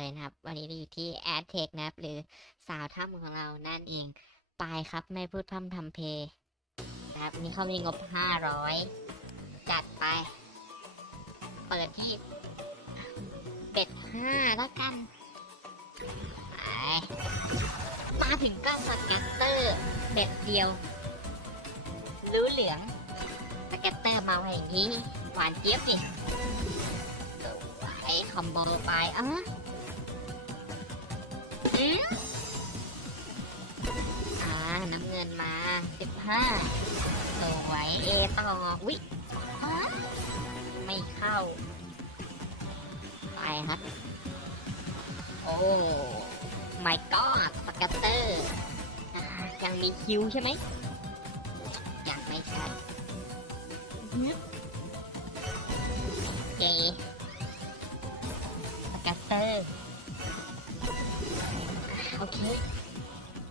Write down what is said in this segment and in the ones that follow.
เลยนะครับ วันนี้เราอยู่ที่ a d t e c h นะครับ หรือสาวถ้ำของเรานั่นเองไปครับไม่พูดพร่ำทำเพลงนะครับนนี้เขามีงบ 500 จัดไป เปิดที่เป็ดห้าแล้วกันไปมาถึงก็สกัตเตอร์เบ็ดเดียวรู้เหลืองสกัตเตอร์มาไว้อย่างนี้ หวานเจี๊ยบสิสวยคอมโบไปอะ อ่า น้ำเงินมาสิบห้าสวยเอต่อวิไม่เข้า ไปครับ โอ้ my god สกัตเตอร์ยังมีคิวใช่ไหมยังไม่ใช่ฮึบเจสกัตเตอร์ โอเค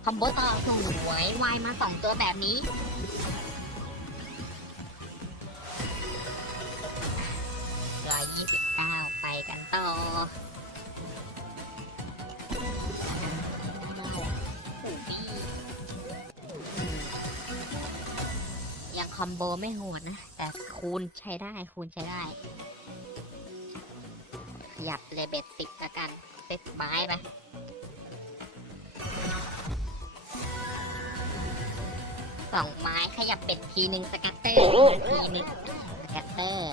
คอมโบต่อสวยวายมาสองตัวแบบนี้ร้อยยี่สิบเก้าไปกันต่อยังคอมโบไม่โหดนะ แต่คูณใช้ได้คูณใช้ได้ขยับเลยเบ็ดสิบแล้วกันเซตไม้ไป สองไม้ขยับเป็ดทีหนึ่งสกัตเตอร์ทีหนึ่งสกัตเตอร์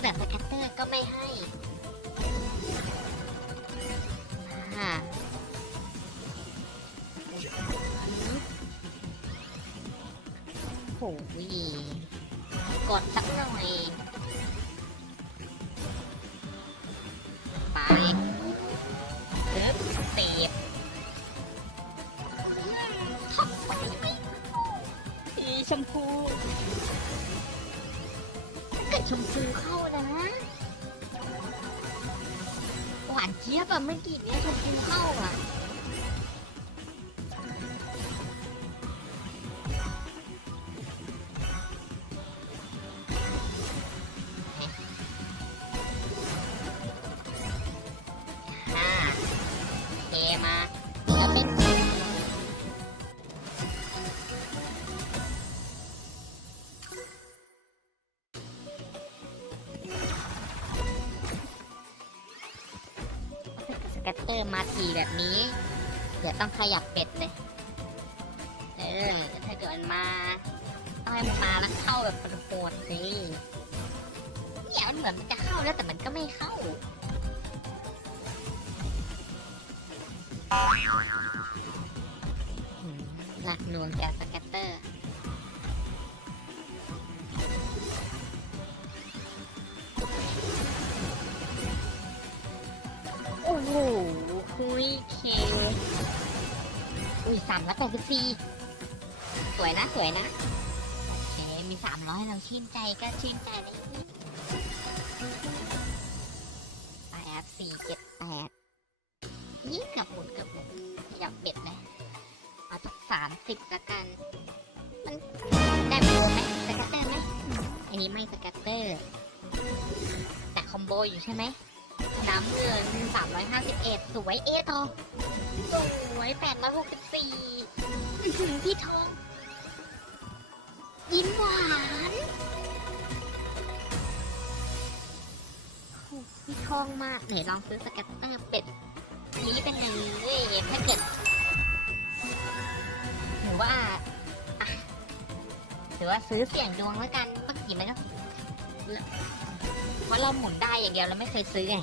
แต่สกัตเตอร์ก็ไม่ให้อ่าโหยกดสักหน่อย ชมพูถ้าเกิดชมพูเข้านะ หวานเจี๊ยบอะเมื่อกี้เนี่ยชมพูเข้าอะ สแกตเตอร์มาทีแบบนี้ เดี๋ยวต้องขยับเป็ดเลยเออถ้าเกิดมันมาต้องให้มันมาแล้วเข้าแบบโหดๆสิเนี่ยมันเหมือนมันจะเข้าแล้วแต่มันก็ไม่เข้าหลักหน่วงจา คุยเคอุ้ยสามร้อยแปดสิบสี่สวยนะสวยนะโอเคมีสามร้อยเราชื่นใจก็ชื่นใจเลยไปแอปสี่เจ็ดแปดยี่เกับหมุนกับหมุนขยับเบ็ดเลยเอาสักสามสิบละกัน มันได้โบไหมสกัตเตอร์ไหมอืมอันนี้ไม่สกัตเตอร์แต่คอมโบอยู่ใช่ไหม น้ำเงินสามร้อยห้าสิบเอ็ดสวยเอต่อสวยแปดร้อยหกสิบสี่พี่ทอง ยิ้มหวานพี่ทองมากไหนลองซื้อสแกตเตอร์เป็ดนี้เป็นยังไงถ้าเกิดหรือว่าหรือว่าซื้อเสี่ยงดวงแล้วกันเมื่อกี้มันก็เพราะเราหมุนได้อย่างเดียวเราไม่เคยซื้อไง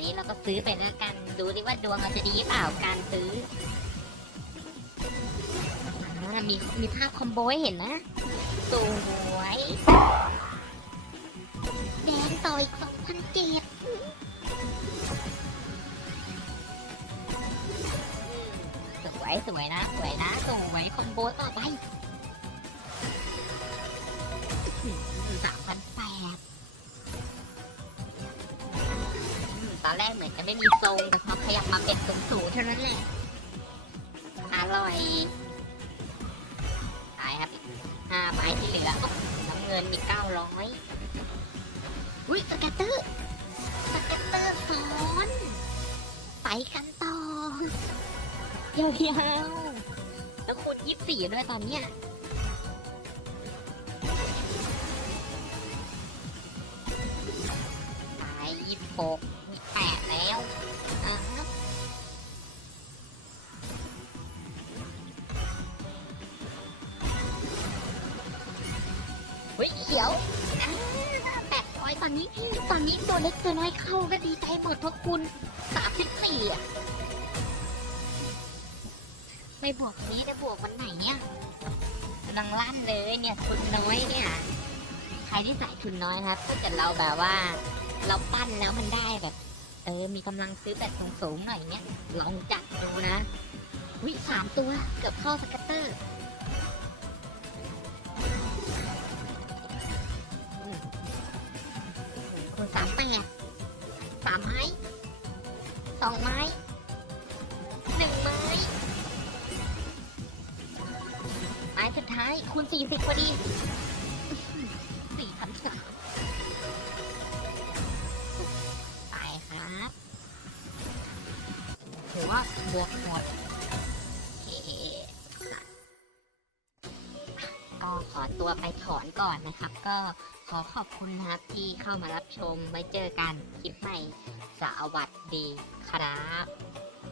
าแต่นี้เราก็ซื้อไปแล้วกัน ดูดิว่าดวงเราจะดีเปล่าการซื้อมีมีภาพคอมโบให้เห็นนะสวยแดงต่ออีกสองพันเจ็ดสวยสวยนะ สวยนะสวยคอมโบต่อไป อืมตอนแรกเหมือนจะไม่มีทรงแต่พอขยับมาเป็นสูงๆเท่านั้นแหละอร่อยตายครับห้าไม้ที่เหลือน้ำเงินมีเก้าร้อยอุ้ยสแกตเตอร์สก็ตเตอร์ซ้อนไปกันต่อยาวๆแล้วคูณยี่สิบสี่ด้วยตอนเนี้ยไปยี่สิบหก แล้วอะเฮ้ยเขียวแปดร้อยตอนนี้ ตอนนี้ตัวเล็กตัวน้อยเข้าก็ดีใจหมดเพราะคุณสามสิบสี่อะไม่บวกนี้ได้บวกวันไหนเนี่ยกำลังลั่นเลยเนี่ยทุนน้อยเนี่ยใครที่ใส่ทุนน้อยครับถ้าเกิดเราแบบว่า เราปั้นแล้วมันได้แบบ เออ มีกำลังซื้อแบบสูงๆหน่อยเนี่ยลองจัดดูนะ วิสามตัว เกือบเข้าสกัตเตอร์คูณสามแปดสามไม้สองไม้หนึ่งไม้ไม้สุดท้ายคูณสี่สิบพอดีสี่พันสาม ว่าบวกหมดก็ขอตัวไปถอนก่อนนะครับ ก็ขอขอบคุณนะครับที่เข้ามารับชมไว้เจอกันคลิปใหม่สวัสดีครับ